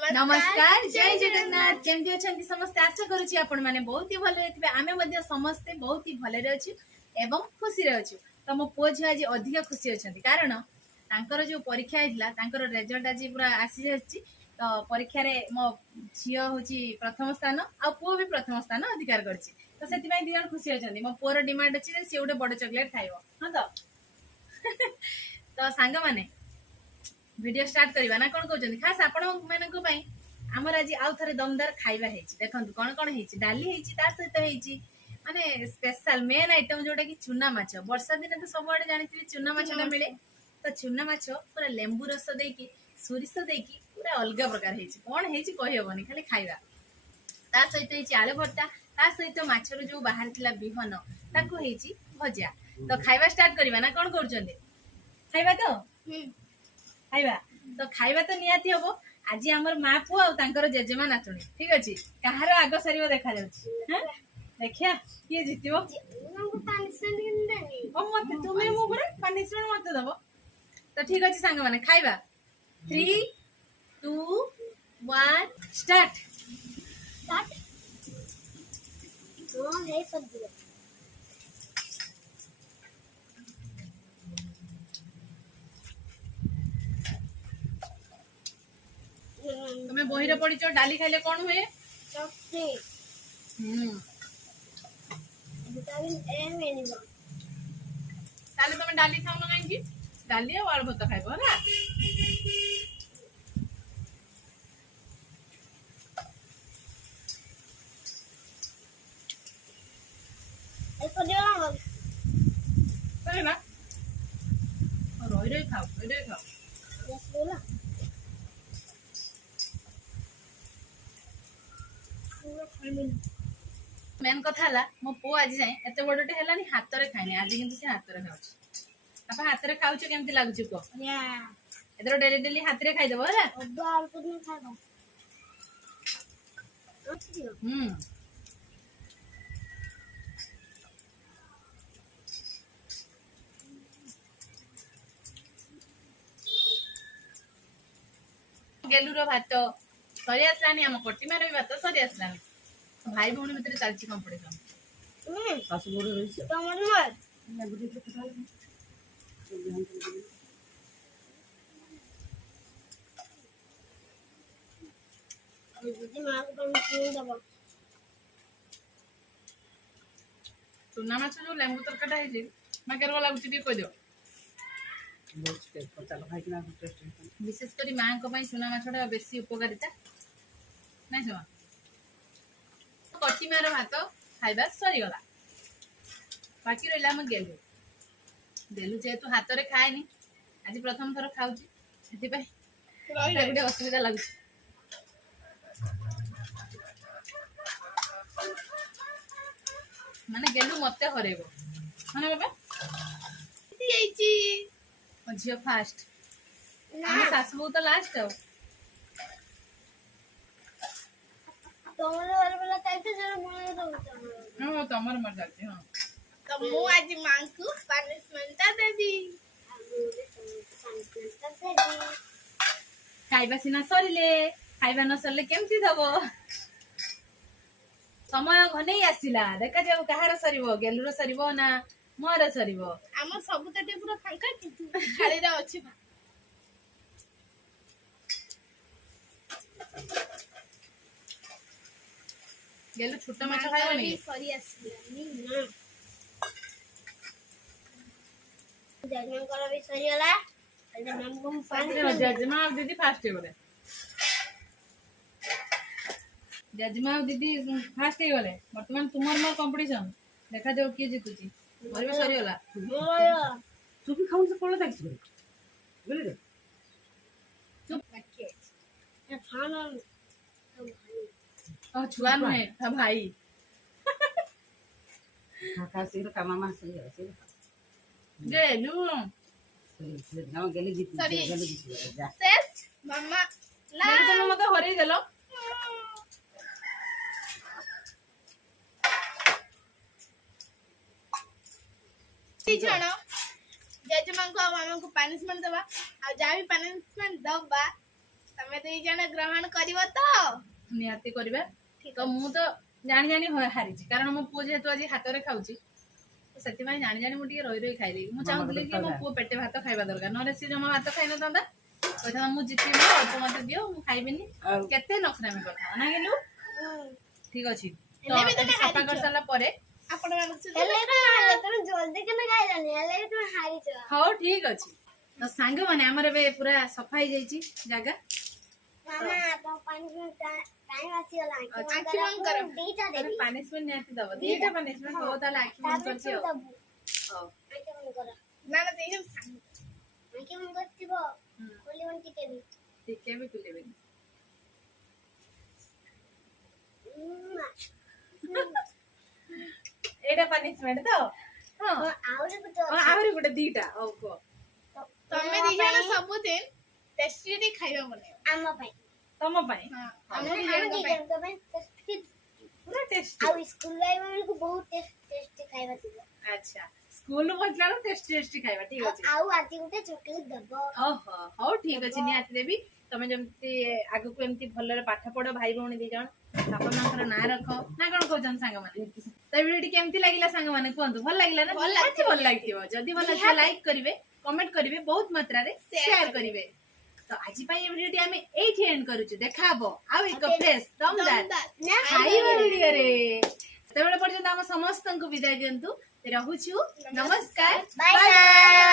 नमस्कार जय जगन्नाथ केमती अछंती समस्ते आशा करूची आपण माने बहुत ही भले हेतिबे आमे मध्ये समस्ते बहुत ही भले रे अछि एवं खुशी रे अछि त मो पो झिया जी अधिक खुशी अछंती कारण तांकर जो परीक्षा हेतिला तांकर रिजल्ट आज पूरा आसी जाछि तो परीक्षा रे मो झियो होची प्रथम स्थान आ पो भी प्रथम स्थान अधिकार करछि तो सेति पई दियन खुशी अछंती मो पोर डिमांड अछि जे से उडे बड़ चॉकलेट खाइबो हां तो सांग माने वीडियो स्टार्ट करवा ना कौन कहते खास आपण मानक पई हमर आज आउ थरे दमदार खाइबा हेछि देखंतु कोन कोन हेछि डाली हेछि ता सहित हेछि माने स्पेशल मेन आइटम जोटा कि चुना माछ वर्षा दिन तो सब आडे जानिथि चुना माछटा मिले तो चुना माछ पूरा लेंबू रस देकी सोरिष देकी पूरा अलग प्रकार हेछि कोन हेछि कहि हबनी खाली खाइबा ता सहित हेछि आलू भर्ता ता सहित माछर जो बाहर थिला बिहन ताको हेछि भजिया तो खाइबा स्टार्ट करवा ना कौन करछन्ते खाइबा तो खाइबा तो खाइबा तो नियाती हबो आज हमर मां पु आ तांकर जेजेमा नाचुनी ठीक अछि कहार आगो सरीबो देखा जाउछि हैं देखिया के जितिबो हमको पनिशमेंट देनी ओ मते तुमे मो पर पनिशमेंट मते दबो तो ठीक अछि संग माने खाइबा 3 2 1 स्टार्ट हां है सब दिया तुम्हें बहिरे पड़ीचो डाली खाइले कौन हुए चॉकलेट विटामिन ए मिलबो ताले तुम डाली खाओ ना काहेकि डाली और आलू भत्ता खाइबो ना ऐसा दिया ना सही ना और रोई खाओ बस बोला मेन कथा हला मो पो आज जाए एते बडटे हेलानी हाथ रे खाइनी आज किंतु से हाथ रे खाउछ आपा हाथ रे खाउछ केमति लागुछ को या एदरो डेली डेली हाथ रे खाइ देबो होला अब आलू तो नहीं खाबो गेलुरो भात सरी आसलानी हम कोटिमार भी भात सरी आसलानी भाई भौणी भितर चलछि कंपटीशन सासु बोरे रहिछ टमाटर मार लागुडी तो खा बुद्धि मार को पनिशमेंट दबो चुना माछ जो लेंबू तरकाटा हेछि माकेर वाला गुटी भी कह दियो बहुत टेस्ट पचाल खाइ किना टेस्ट विशेष करी मां को पई चुना माछटा बेसी उपकारिता नै समा कोटिमार भात खाइबा सरी गला बाकी रहला हम गेलु जेतु हाथ रे खाएनी आज प्रथम थर खाउची सेति पई गोटे असुविधा लागुଛି माने गेलु मते हरेबो माने बाबा एइची झियो फास्ट हम सासु बहु तो लास्ट हो टमाटर वाला टाइप से जरा बोले तो हां तमर मर जाती हां तो मु आज मां को पनिशमेंट देबी खाइबा सिना सरिले खाइबा न सरले केमति दबो समय घनै आसिला देखा जाऊ कहार सरिबो गेलुरो सरिबो ना मोर सरिबो हम सब तटे पूरा फांका किंतु थाली रे अछि गेलु छोटा माछ खाइबो नी सरी आसलानी ना जजमान करा भी सही होला अरे मैम को पनिशमेंट जजमा दीदी फास्ट हे बोले जजमा दीदी फास्ट हे बोले वर्तमान तुमर मोर कंपटीशन देखा जाऊ के जितुची मोर भी सरी होला मोया तू भी खाऊन से कोला दाइछ बोले रे चुप ये खाना ओ छुआ नहे था भाई खा से कामा मा से गेलु ना गेली जीत सॉरी। गेली जीत जा सेस मम्मा ला तुम मते हरै देलो जण जजमान को मामा को पनिशमेंट दबा आ जा भी पनिशमेंट दबा ତମେ ଦୁଇ ଜଣ ଗ୍ରହଣ କରିବ ତ? ନିହାତି କରିବା। ତ ମୁଁ ତ ଜାଣି ଜାଣି ହାରିଛି, କାରଣ ମୋ ପୁଅ ଯେହେତୁ ଆଜି ହାତରେ ଖାଉଛି ତ ସେଥିପାଇଁ ଜାଣି ଜାଣି ମୁଁ ଟିକେ ରହି ରହି ଖାଇଦେବି। ମୁଁ ଚାହୁଁଥିଲି କି ମୋ ପୁଅ ପେଟେ ଭାତ ଖାଇବା ଦରକାର, ନହେଲେ ସିଏ ଜମା ଭାତ ଖାଇନଥାନ୍ତା, କହିଥାନ୍ତା ମୁଁ ଜିତିବି, ଅଳ୍ପ ମତେ ଦିଅ, ମୁଁ ଖାଇବିନି। କେତେ ନଖରାମି କଥା ନା କିନ୍ତୁ। ଠିକ ଅଛି, ତ ହେଲେ ବି ତମେ ଏଠି ସଫା ହାରିଛ। କରିସାରିଲା ପରେ ଆପଣମାନଙ୍କୁ ହେଲେ ତମେ ଜଲ୍ଦି କେମିତି ଖାଇଲାନି? ହେଲେ ତମେ ହାରିଛ। ହଉ ଠିକ ଅଛି। ତ ସାଙ୍ଗମାନେ ଆମର ଏବେ ପୁରା ସଫା ହେଇଯାଇଛି ଜାଗା। ମାମା ତମ ଟାଇମ୍ ଆସିଗଲାଣି। ଆଖି ବନ୍ଦ କର। ଦିଟା ଦେବି। ପାନିଶମେଣ୍ଟ ନିହାତି ଦବ, ଦିଟା ପାନିଶମେଣ୍ଟ ହବ, ତାହେଲେ ଆଖି ବନ୍ଦ ତାପରେ କରିଛି ତୁ ଆଉ। ଦବୁ। ହଉ ଆଖି ବନ୍ଦ କର। ନା ନା ଦେଇ ସାଙ୍ଗ ଆଖି ବନ୍ଦ କରିଥିବ। ଖୋଲିବନି ଟିକେ ବି। ଟିକେ ବି ଖୁଲିବେନି। ଏଇଟା ପାନିଶମେଣ୍ଟ ତ? ହଁ ଆହୁରି ଗୋଟେ ଅଛି। ଆହୁରି ଗୋଟେ ଦିଟା। ହଉ କୁହ। ତମେ ଦି ଜଣ ସବୁଦିନ ଟେଷ୍ଟି ଖାଇବା ବନେଇବ। ଆମ ପାଇଁ। ତମ ପାଇଁ ହଁ ଆମ ଆମ ଦି ଆମ ଜଣଙ୍କ ଦି ପାଇଁ। ଜଣଙ୍କ ପାଇଁ ଟେଷ୍ଟି। ପୁରା ଟେଷ୍ଟି। ଆଉ ସ୍କୁଲ ଯାଇବା ବେଳକୁ ବହୁତ ଟେଷ୍ଟି ଖାଇବା ଥିବ। ଆଚ୍ଛା, ସ୍କୁଲରୁ ପହଞ୍ଚିଲା ବେଳକୁ ଟେଷ୍ଟି ଠିକ ଅଛି। ଆଉ ଆଜି ଗୋଟେ ଚକୋଲେଟ ଦବ। ଓହୋ, ହଉ ଠିକ ଅଛି, ନିହାତି ଦେବି। ତମେ ଯେମିତି ଆଗକୁ ଏମିତି ଭଲରେ ପାଠ ପଢ, ଭାଇ ଭଉଣୀ ଦି ଜଣ, ବାପା ମାଙ୍କର ନାଁ ରଖ, ନା କଣ କହୁଛନ୍ତି ସାଙ୍ଗମାନେ? ତ ଏ ଭିଡିଓଟି କେମିତି ଲାଗିଲା ସାଙ୍ଗମାନେ କୁହନ୍ତୁ? ଭଲ ଲାଗିଲା ନା? ଭଲ ଲାଗିଥିବ। ଯଦି ଭଲ ଲାଗିବ ଲାଇକ୍ କରିବେ, କମେଣ୍ଟ କରିବେ, ବହୁତ ମାତ୍ରାରେ ସେୟାର କରିବେ। ତ ଆଜି ପାଇଁ ଏ ଭିଡିଓଟି ଆମେ ଏଇଠି ଏଣ୍ଡ କରୁଛୁ। ଦେଖା ହବ ଆଉ ଏକ ଫ୍ରେଶ ଦମଦାର ଖାଇବା ଭିଡିଓରେ। ସେତେବେଳେ ପର୍ଯ୍ୟନ୍ତ ଆମ ସମସ୍ତଙ୍କୁ ବିଦାୟ ଦିଅନ୍ତୁ। ରହୁଛୁ। ନମସ୍କାର। Bye bye.